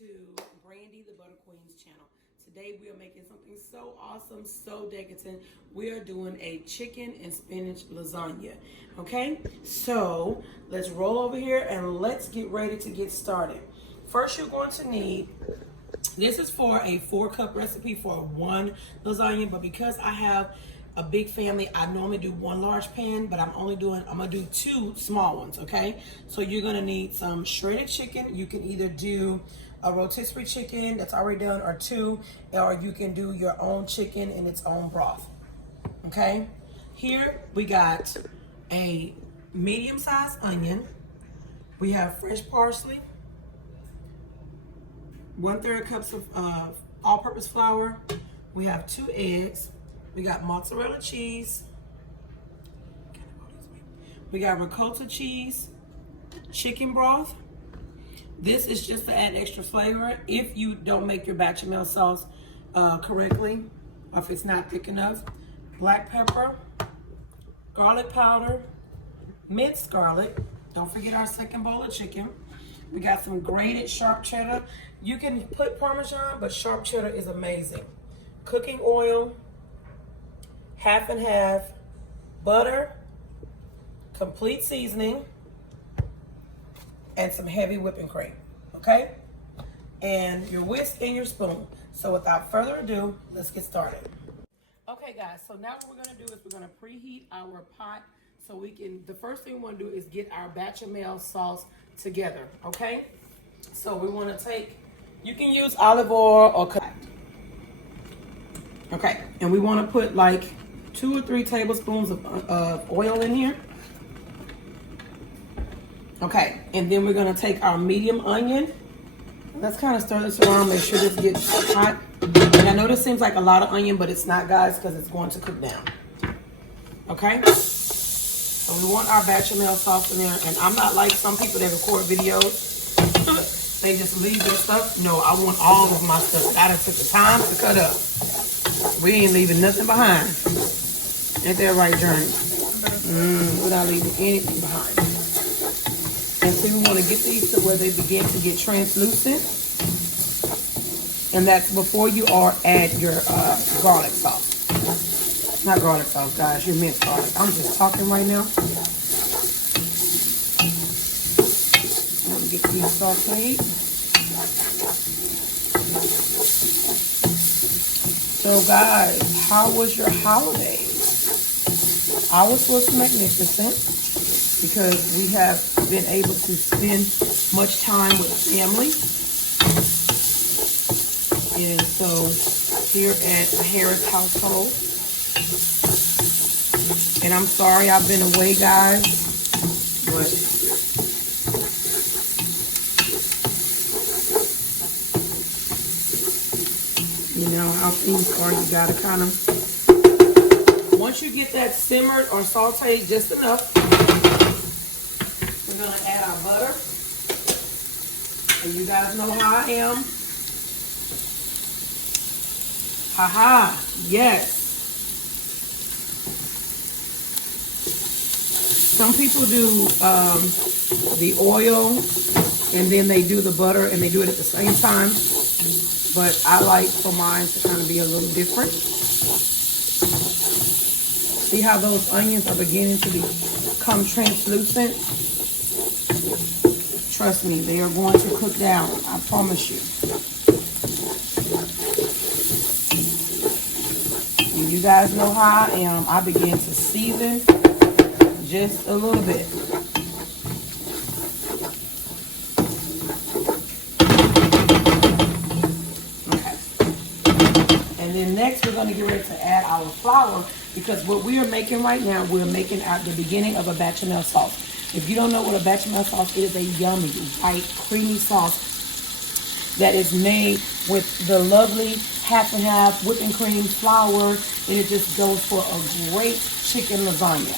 to Brandy the Butter Queen's channel. Today we are making something so awesome, so decadent. We are doing a chicken and spinach lasagna. Okay, so let's roll over here and let's get ready to get started. First, you're going to need, this is for a 4-cup recipe for one lasagna, but because I have a big family, I normally do 1 large pan, but I'm gonna do 2 small ones. Okay, so you're gonna need some shredded chicken. You can either do a rotisserie chicken that's already done, or you can do your own chicken in its own broth. Okay, here we got a medium-sized onion. We have fresh parsley, 1/3 cups of all-purpose flour. We have 2 eggs. We got mozzarella cheese. We got ricotta cheese, chicken broth. This is just to add extra flavor if you don't make your bechamel sauce correctly, or if it's not thick enough. Black pepper, garlic powder, minced garlic. Don't forget our second bowl of chicken. We got some grated sharp cheddar. You can put Parmesan, but sharp cheddar is amazing. Cooking oil, half and half, butter, complete seasoning, and some heavy whipping cream, okay? And your whisk and your spoon. So without further ado, let's get started. Okay guys, so now what we're gonna do is we're gonna preheat our pot so we can, the first thing we wanna do is get our bechamel sauce together, okay? So we wanna take, you can use olive oil or okay, and we wanna put like 2 or 3 tablespoons of oil in here. Okay, and then we're gonna take our medium onion. Let's kind of stir this around, make sure this gets hot. And I know this seems like a lot of onion, but it's not, guys, because it's going to cook down. Okay? So we want our bechamel sauce in there, and I'm not like some people that record videos. They just leave their stuff. No, I want all of my stuff. I done took the time to cut up. We ain't leaving nothing behind. Ain't that right, Journey? We're not leaving anything behind. And so we want to get these to where they begin to get translucent. And that's before you add your garlic sauce. Not garlic sauce, guys, your minced garlic. I'm just talking right now. I'm going to get these sauteed. So guys, how was your holidays? Ours was magnificent because we have been able to spend much time with family. And so here at the Harris household. And I'm sorry I've been away, guys, but you know how things are. You gotta kind of, once you get that simmered or sauteed just enough, we're gonna add our butter. And you guys know how I am. Haha, yes. Some people do the oil and then they do the butter and they do it at the same time. But I like for mine to kind of be a little different. See how those onions are beginning to become translucent? Trust me, they are going to cook down. I promise you. And you guys know how I am. I begin to season just a little bit. Okay. And then next we're going to get ready to add our flour, because what we are making right now, we're making at the beginning of a bechamel sauce. If you don't know what a bechamel sauce is, a yummy, white, creamy sauce that is made with the lovely half and half whipping cream, flour, and it just goes for a great chicken lasagna.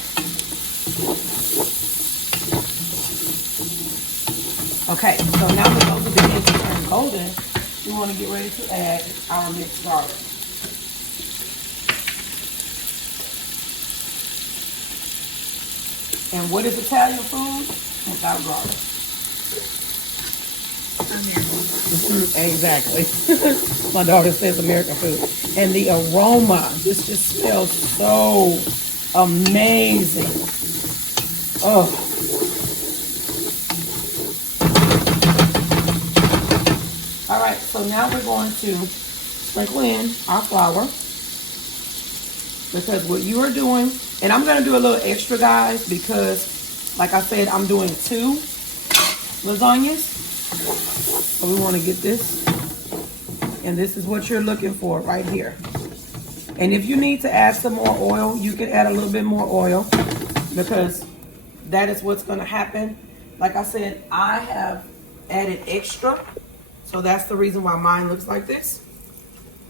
Okay, so now that those are beginning to turn golden, we want to get ready to add our mixed garlic. And what is Italian food without garlic? Exactly. My daughter says American food. And the aroma, this just smells so amazing. Oh. All right, so now we're going to sprinkle in our flour. Because what you are doing, and I'm going to do a little extra, guys, because, like I said, I'm doing 2 lasagnas. So we want to get this. And this is what you're looking for right here. And if you need to add some more oil, you can add a little bit more oil. Because that is what's going to happen. Like I said, I have added extra. So that's the reason why mine looks like this.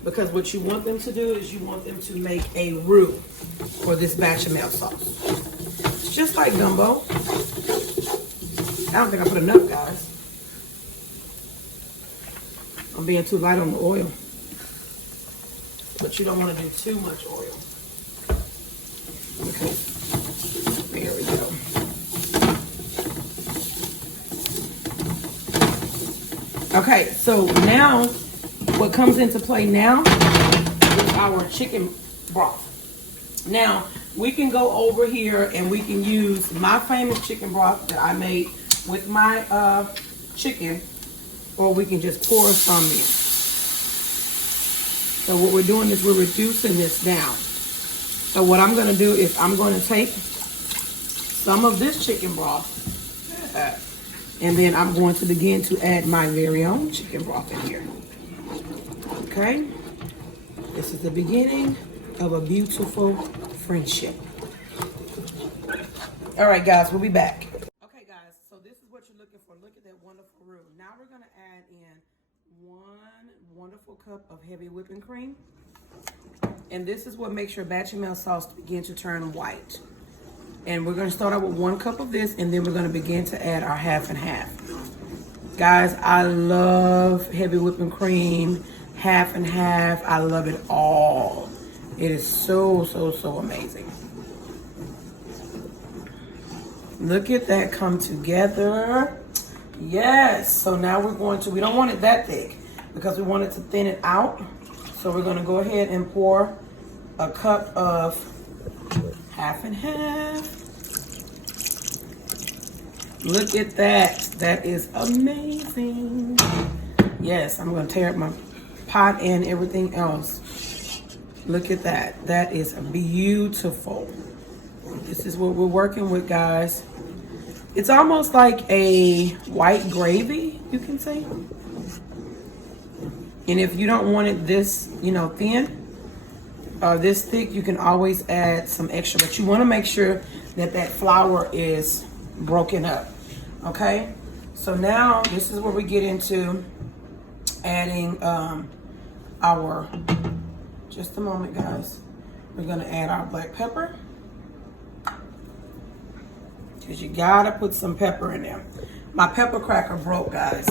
Because what you want them to do is you want them to make a roux for this bechamel sauce. It's just like gumbo. I don't think I put enough, guys. I'm being too light on the oil. But you don't want to do too much oil. Okay. There we go. Okay, so now what comes into play now is our chicken broth. Now, we can go over here and we can use my famous chicken broth that I made with my chicken, or we can just pour some in. So what we're doing is we're reducing this down. So what I'm going to do is I'm going to take some of this chicken broth and then I'm going to begin to add my very own chicken broth in here. Okay, this is the beginning of a beautiful friendship. All right, guys, we'll be back. Okay, guys, so this is what you're looking for. Look at that wonderful roux. Now we're going to add in 1 wonderful cup of heavy whipping cream. And this is what makes your bechamel sauce begin to turn white. And we're going to start out with 1 cup of this, and then we're going to begin to add our half and half. Guys, I love heavy whipping cream. Half and half, I love it all. It is so, so, so amazing. Look at that come together. Yes, so now we're going to, we don't want it that thick because we want it to thin it out. So we're gonna go ahead and pour a cup of half and half. Look at that, that is amazing. Yes, I'm gonna tear up my pot and everything else. Look at that. That is beautiful. This is what we're working with, guys. It's almost like a white gravy, you can say. And if you don't want it this, thin or this thick, you can always add some extra. But you want to make sure that that flour is broken up. Okay? So now this is where we get into adding just a moment, guys. We're gonna add our black pepper, because you gotta put some pepper in there. My pepper cracker broke, guys.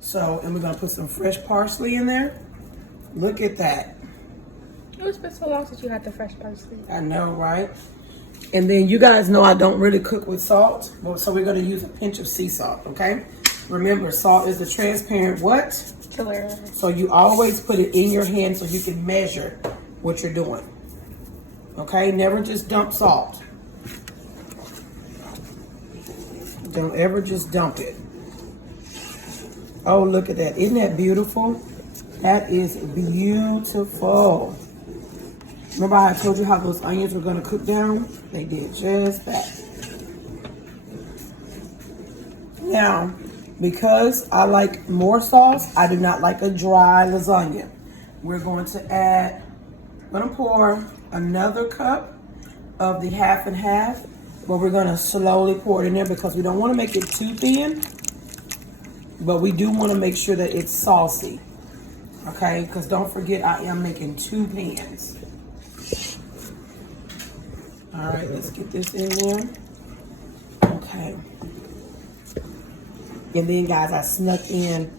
So, and we're gonna put some fresh parsley in there. Look at that. It's been so long since you had the fresh parsley. I know, right? And then you guys know I don't really cook with salt, so we're gonna use a pinch of sea salt, okay? Remember, salt is a transparent what? Killer. So you always put it in your hand so you can measure what you're doing. Okay, never just dump salt. Don't ever just dump it. Oh, look at that. Isn't that beautiful? That is beautiful. Remember how I told you how those onions were going to cook down? They did just that. Now, because I like more sauce, I do not like a dry lasagna. We're going to pour another cup of the half and half, but we're going to slowly pour it in there because we don't want to make it too thin, but we do want to make sure that it's saucy. Okay, because don't forget I am making 2 pans. All right, let's get this in there. Okay. And then, guys, I snuck in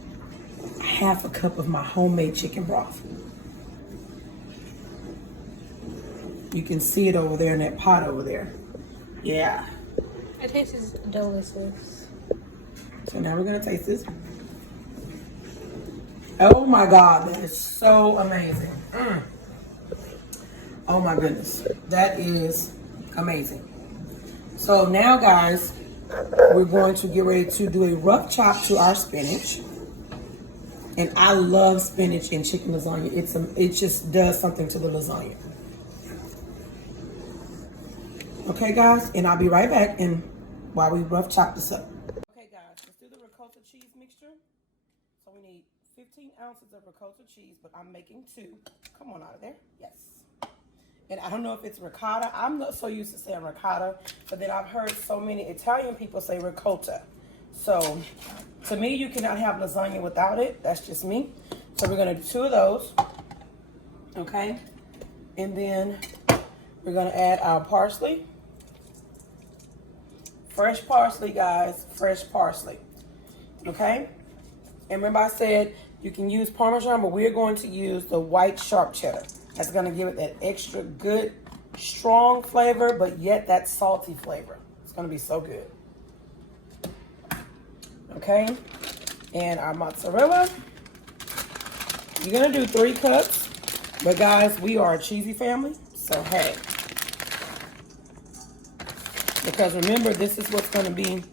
half a cup of my homemade chicken broth. You can see it over there in that pot over there. Yeah. It tastes delicious. So now we're going to taste this. Oh my God, that is so amazing. Oh my goodness, that is amazing. So now guys, we're going to get ready to do a rough chop to our spinach. And I love spinach in chicken lasagna. It just does something to the lasagna. Okay guys, and I'll be right back and while we rough chop this up. Okay guys, let's do the ricotta cheese mixture. So we need 15 ounces of ricotta cheese, but I'm making 2. Come on out of there. Yes. And I don't know if it's ricotta. I'm not so used to saying ricotta, but then I've heard so many Italian people say ricotta. So to me, you cannot have lasagna without it. That's just me. So we're gonna do 2 of those. Okay. And then we're gonna add our parsley. Fresh parsley, guys, fresh parsley. Okay. And remember I said you can use Parmesan, but we're going to use the white sharp cheddar. That's gonna give it that extra good, strong flavor, but yet that salty flavor. It's gonna be so good. Okay, and our mozzarella. You're gonna do 3 cups, but guys, we are a cheesy family, so hey. Because remember, this is what's gonna be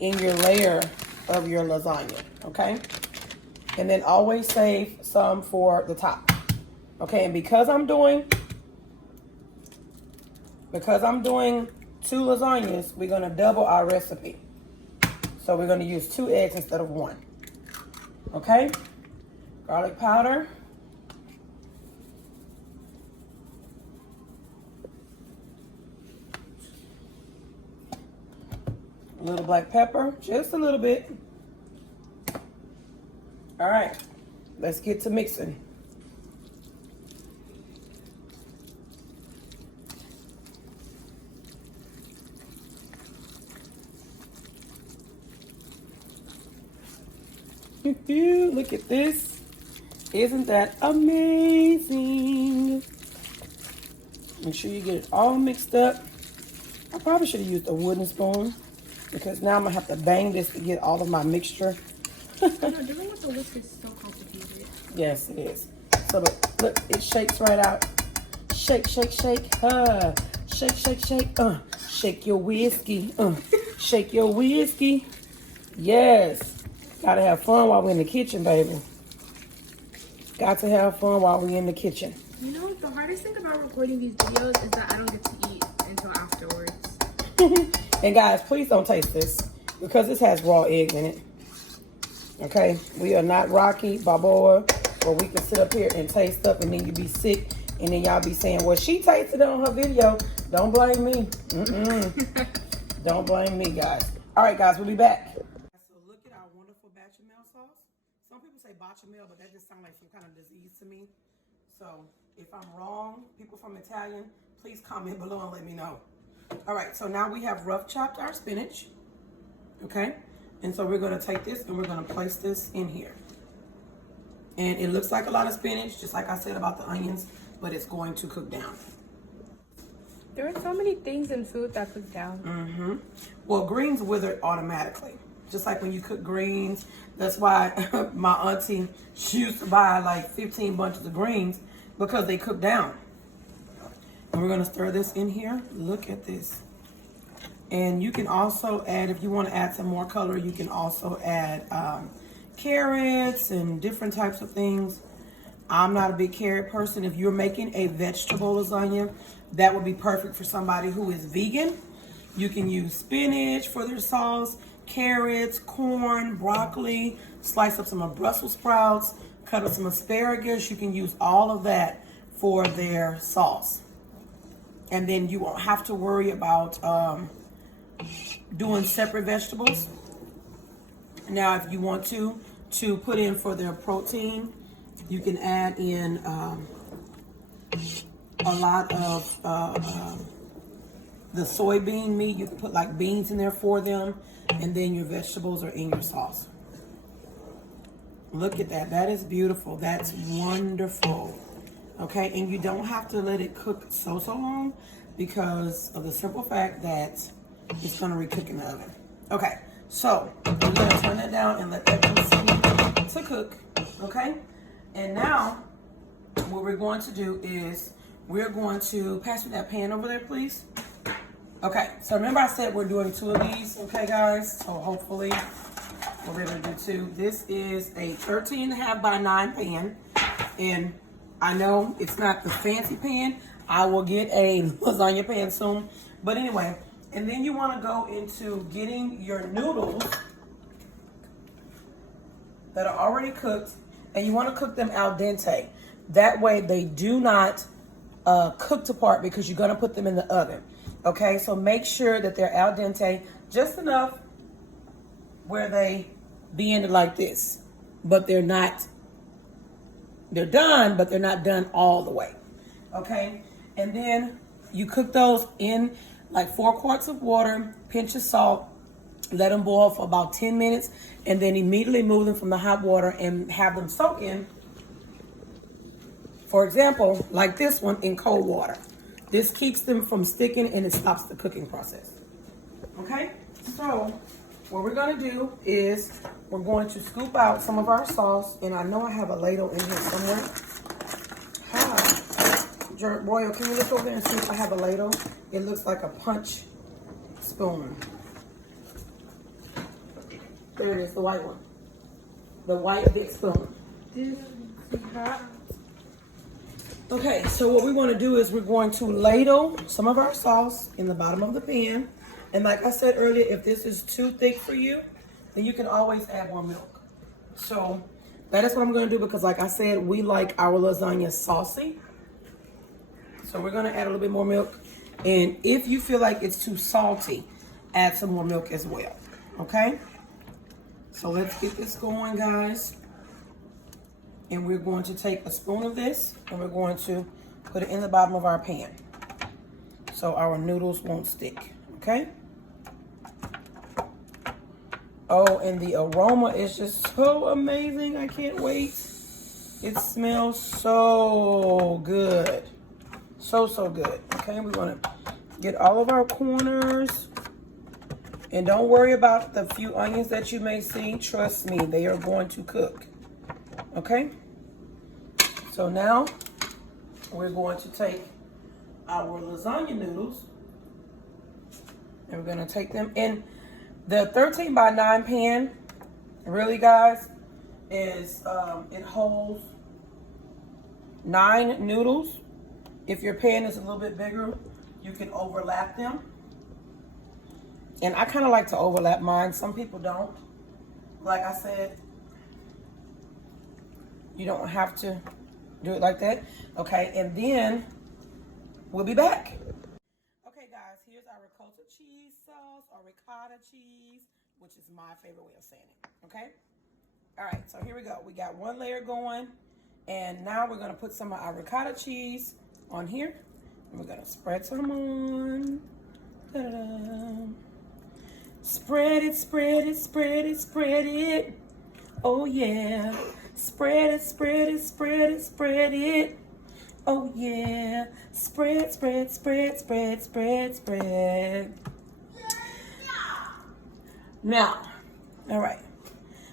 in your layer of your lasagna, okay? And then always save some for the top. Okay, and because I'm doing 2 lasagnas, we're gonna double our recipe. So we're gonna use 2 eggs instead of 1. Okay? Garlic powder. A little black pepper, just a little bit. All right, let's get to mixing. Look at this. Isn't that amazing? Make sure you get it all mixed up. I probably should have used a wooden spoon because now I'm gonna have to bang this to get all of my mixture. No, doing with the whisk is so complicated. Yes, it is. So look, it shakes right out. Shake, shake, shake. Shake, shake, shake. Shake your whiskey. Shake your whiskey. Yes. Gotta have fun while we're in the kitchen, baby. Got to have fun while we're in the kitchen. You know, the hardest thing about recording these videos is that I don't get to eat until afterwards. And guys, please don't taste this because this has raw eggs in it. Okay? We are not Rocky Balboa where we can sit up here and taste stuff and then you be sick and then y'all be saying, well, she tasted it on her video. Don't blame me. Don't blame me, guys. All right, guys, we'll be back. So look at our wonderful Bechamel sauce. Some people say Bachamel, but that just sounds like some kind of disease to me. So if I'm wrong, people from Italian, please comment below and let me know. All right, so now we have rough chopped our spinach. Okay, and so we're gonna take this and we're gonna place this in here. And it looks like a lot of spinach, just like I said about the onions, but it's going to cook down. There are so many things in food that cook down. Well, greens wither automatically. Just like when you cook greens. That's why my auntie, she used to buy like 15 bunches of greens because they cook down. And we're gonna stir this in here. Look at this. And you can also add, if you want to add some more color, you can also add carrots and different types of things. I'm not a big carrot person. If you're making a vegetable lasagna, that would be perfect for somebody who is vegan. You can use spinach for their sauce, carrots, corn, broccoli, slice up some of Brussels sprouts, cut up some asparagus. You can use all of that for their sauce. And then you won't have to worry about doing separate vegetables. Now, if you want to put in for their protein, you can add in a lot of the soybean meat. You can put like beans in there for them, and then your vegetables are in your sauce. Look at that. That is beautiful. That's wonderful. Okay, and you don't have to let it cook so long because of the simple fact that it's going to recook in the oven. Okay, so we're going to turn that down and let that continue to cook. Okay. Okay? And now, what we're going to do is we're going to pass me that pan over there, please. Okay, so remember I said we're doing 2 of these, okay, guys? So hopefully we'll be able to do 2. This is a 13.5 by 9 pan, and I know it's not the fancy pan. I will get a lasagna pan soon, but anyway. And then you want to go into getting your noodles that are already cooked, and you want to cook them al dente. That way they do not cooked apart because you're going to put them in the oven. Okay, so make sure that they're al dente, just enough where they be ended like this, but they're done, but they're not done all the way. Okay, and then you cook those in like 4 quarts of water, pinch of salt, let them boil for about 10 minutes, and then immediately move them from the hot water and have them soak in, for example, like this one, in cold water. This keeps them from sticking and it stops the cooking process. Okay, so what we're gonna do is we're going to scoop out some of our sauce, and I know I have a ladle in here somewhere. Royal, can you look over there and see if I have a ladle? It looks like a punch spoon. There it is, the white one. The white big spoon. Okay, so what we want to do is we're going to ladle some of our sauce in the bottom of the pan. And like I said earlier, if this is too thick for you, then you can always add more milk. So that is what I'm going to do because like I said, we like our lasagna saucy. So we're going to add a little bit more milk. And if you feel like it's too salty, add some more milk as well. Okay? So let's get this going, guys. And we're going to take a spoon of this and we're going to put it in the bottom of our pan so our noodles won't stick. Okay? Oh, and the aroma is just so amazing. I can't wait. It smells so good. So good. Okay, we're gonna get all of our corners. And don't worry about the few onions that you may see. Trust me, they are going to cook. Okay? So now we're going to take our lasagna noodles and we're gonna take them in the 13 by 9 pan. Really, guys, is it holds 9 noodles. If your pan is a little bit bigger, you can overlap them. And I kind of like to overlap mine. Some people don't. Like I said, you don't have to do it like that. Okay, and then we'll be back. Okay, guys, here's our ricotta cheese sauce or ricotta cheese, which is my favorite way of saying it. Okay? All right, so here we go. We got 1 layer going, and now we're going to put some of our ricotta cheese on here. And we're going to spread some on. Ta-da-da. Spread it, spread it, spread it, spread it. Oh yeah. Spread it, spread it, spread it, spread it. Oh yeah. Spread, spread, spread, spread, spread, spread. Now, all right.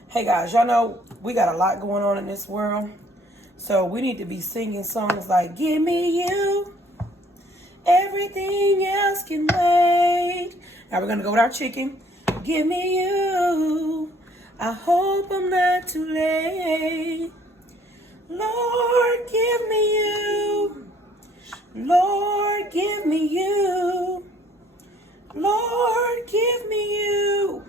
Hey guys, y'all know we got a lot going on in this world. So we need to be singing songs like "Give Me You, Everything Else Can Wait." Now we're gonna go with our chicken. Give me you, I hope I'm not too late. Lord, give me you. Lord, give me you. Lord, give me you.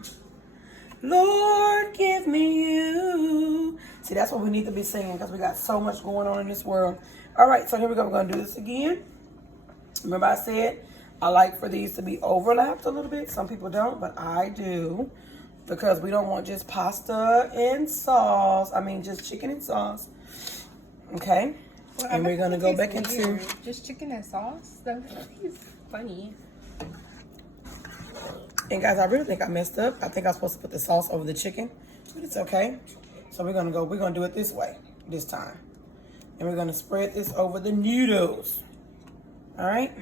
Lord, give me you. See, that's what we need to be singing because we got so much going on in this world. All right, so here we go. We're going to do this again. Remember I said I like for these to be overlapped a little bit. Some people don't, but I do because we don't want just pasta and sauce. I mean, just chicken and sauce. Okay, well, and we're going to go back into... Just chicken and sauce? That is funny. And guys, I really think I messed up. I think I was supposed to put the sauce over the chicken, but it's okay. So we're gonna do it this way this time. And we're gonna spread this over the noodles. All right.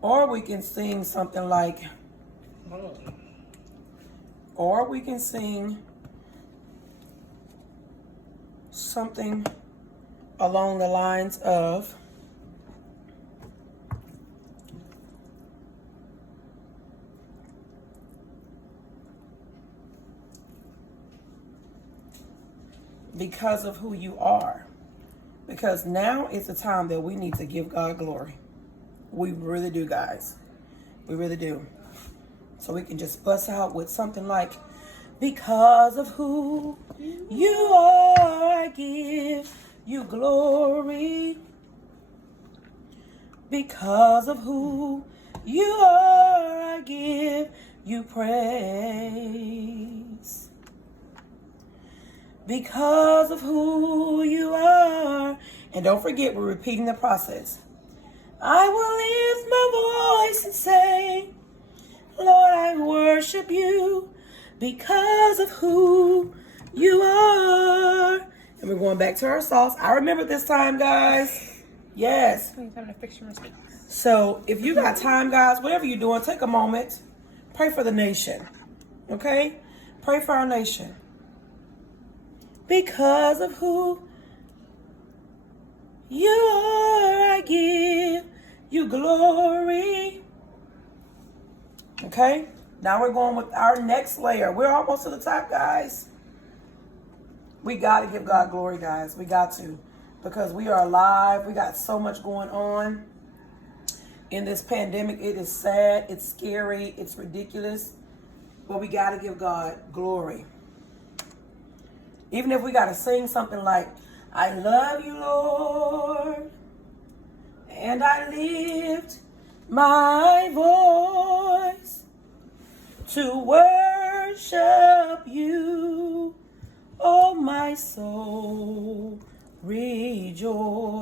Or we can sing something like, Or we can sing something along the lines of because of who you are. Because now is the time that we need to give God glory. We really do, guys. We really do. So we can just bust out with something like, because of who you are, I give you glory. Because of who you are, I give you praise. Because of who you are. And don't forget, we're repeating the process. I will lift my voice and say, Lord, I worship you because of who you are. And we're going back to our sauce. I remember this time, guys. Yes. Time to fix your mistakes. So if you got time, guys, whatever you're doing, take a moment. Pray for the nation. Okay? Pray for our nation. Because of who you are, I give you glory. Okay? Now we're going with our next layer. We're almost to the top, guys. We got to give God glory, guys. We got to. Because we are alive. We got so much going on in this pandemic. It is sad. It's scary. It's ridiculous. But we got to give God glory. Even if we got to sing something like, I love you, Lord, and I lift my voice to worship you, oh my soul, rejoice.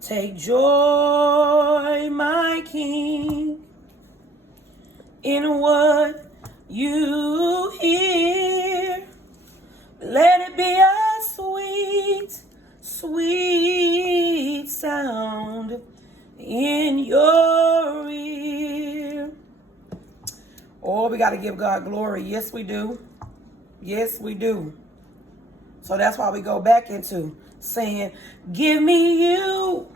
Take joy, my King, in what you hear. Let it be a sweet, sweet sound in your ear. Oh, we got to give God glory. Yes, we do. Yes, we do. So that's why we go back into saying, give me you.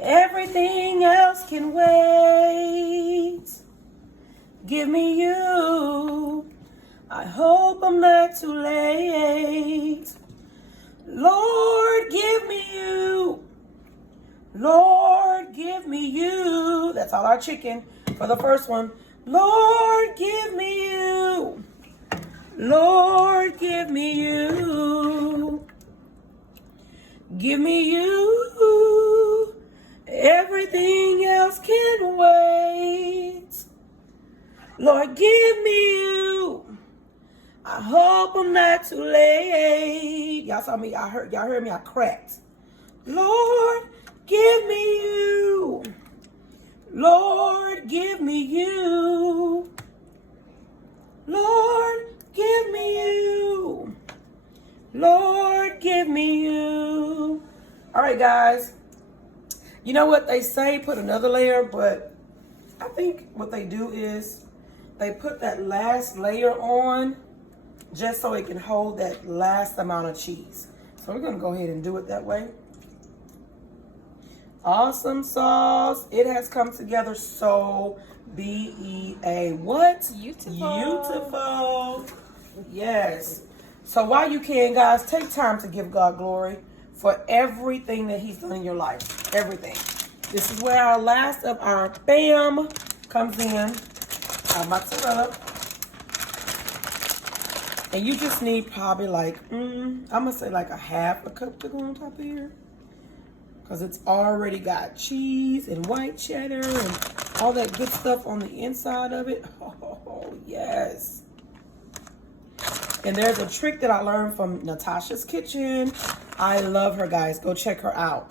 Everything else can wait. Give me you. I hope I'm not too late. Lord, give me you. Lord, give me you. That's all our chicken for the first one. Lord, give me you. Lord, give me you. Give me you. Everything else can wait. Lord, give me you. I hope I'm not too late. Y'all saw me. Y'all heard me. I cracked. Lord, give me you. Lord, give me you. Lord, give me you. Lord, give me you. All right, guys. You know what they say? Put another layer, but I think what they do is they put that last layer on just so it can hold that last amount of cheese. So we're gonna go ahead and do it that way. Awesome sauce. It has come together so B-E-A. What? Beautiful. Beautiful. Yes. So while you can, guys, take time to give God glory for everything that he's done in your life. Everything. This is where our last of our bam comes in. Our mozzarella. And you just need probably like, I'm going to say like a half a cup to go on top of here. Because it's already got cheese and white cheddar and all that good stuff on the inside of it. Oh, yes. And there's a trick that I learned from Natasha's Kitchen. I love her, guys. Go check her out.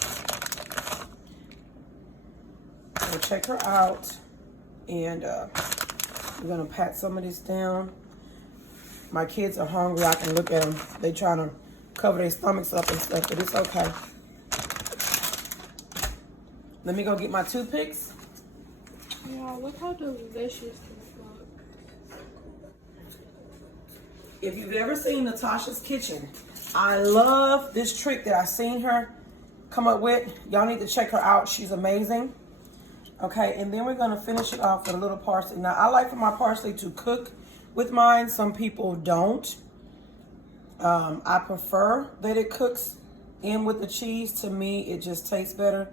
Go check her out. And we're going to pat some of this down. My kids are hungry. I can look at them. They trying to cover their stomachs up and stuff, but it's okay. Let me go get my toothpicks. Wow, look how delicious this looks. if you've ever seen Natasha's Kitchen, I love this trick that I seen her come up with. Y'all need to check her out. She's amazing. Okay, and then we're gonna finish it off with a little parsley. Now, I like for my parsley to cook with mine. Some people don't. I prefer that it cooks in with the cheese. To me, it just tastes better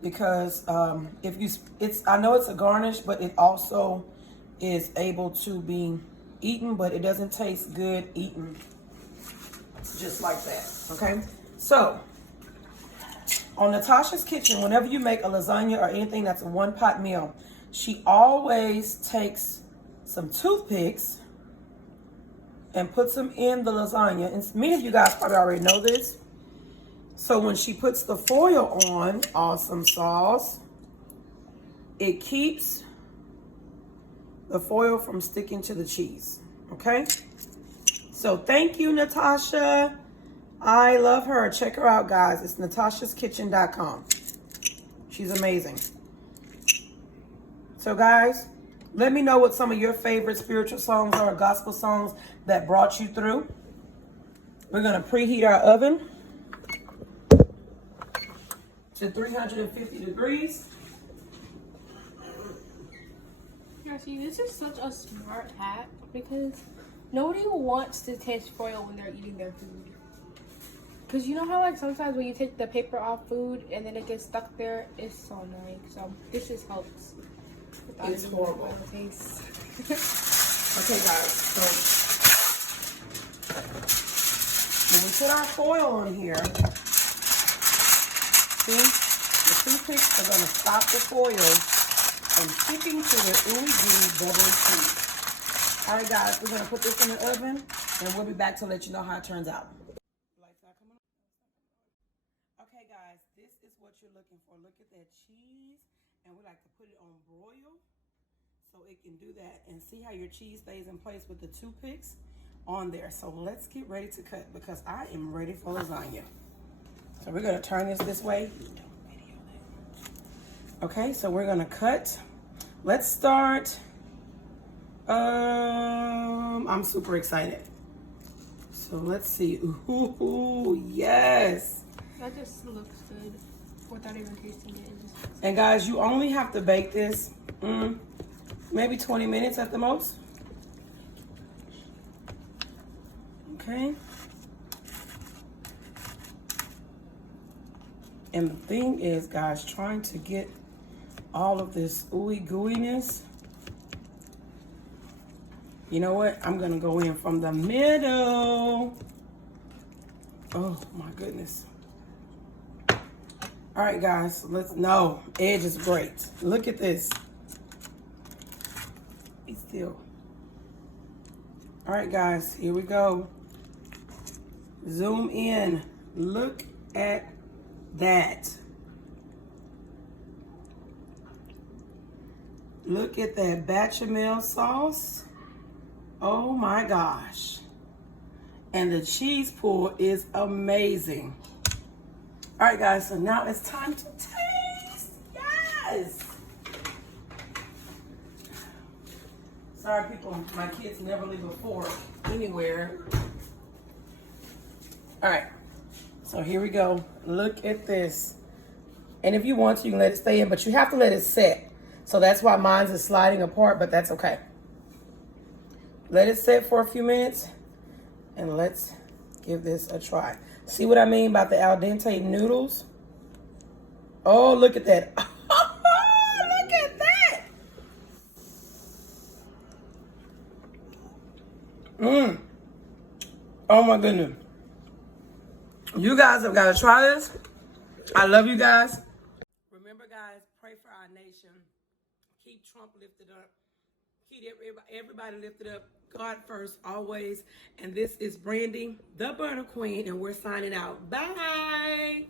because I know it's a garnish, but it also is able to be eaten, but it doesn't taste good eaten just like that. Okay, so on Natasha's Kitchen, whenever you make a lasagna or anything that's a one-pot meal, she always takes some toothpicks and puts them in the lasagna. And many of you guys probably already know this. So when she puts the foil on, awesome sauce, it keeps the foil from sticking to the cheese. Okay? So thank you, Natasha. I love her. Check her out, guys. It's natashaskitchen.com. She's amazing. So, guys, let me know what some of your favorite spiritual songs are, gospel songs that brought you through. We're going to preheat our oven to 350 degrees. Yeah, see, this is such a smart hack because nobody wants to taste foil when they're eating their food. Because you know how, like, sometimes when you take the paper off food and then it gets stuck there, it's so annoying. So this just helps. It's horrible. Taste. Okay, guys, so when we put our foil on here, see, the toothpicks are going to stop the foil from sticking to the ooey gooey bubbly cheese. All right, guys, we're going to put this in the oven, and we'll be back to let you know how it turns out. Okay, guys, this is what you're looking for. Look at that cheese, and we like to put it on broil so it can do that. And see how your cheese stays in place with the toothpicks on there. So let's get ready to cut because I am ready for lasagna. So we're going to turn this way. Okay, so we're going to cut. Let's start. I'm super excited. So let's see. Ooh, yes. That just looks good without even tasting it. And guys, you only have to bake this maybe 20 minutes at the most. Okay. And the thing is, guys, trying to get all of this ooey gooiness. You know what? I'm going to go in from the middle. Oh, my goodness. All right, guys, no, edge is great. Look at this. Be still. All right, guys, here we go. Zoom in. Look at that. Look at that bechamel sauce. Oh my gosh. And the cheese pull is amazing. All right, guys, so now it's time to taste. Yes. Sorry, people, my kids never leave a fork anywhere. All right, so here we go. Look at this. And if you want to, you can let it stay in, but you have to let it set. So that's why mine's is sliding apart, but that's okay. Let it set for a few minutes, and let's give this a try. See what I mean about the al dente noodles? Oh, look at that. Look at that. Oh my goodness. You guys have got to try this. I love you guys. Remember, guys, pray for our nation. Keep Trump lifted up. Keep everybody lifted up. God first, always. And this is Brandy, the Butter Queen, and we're signing out. Bye.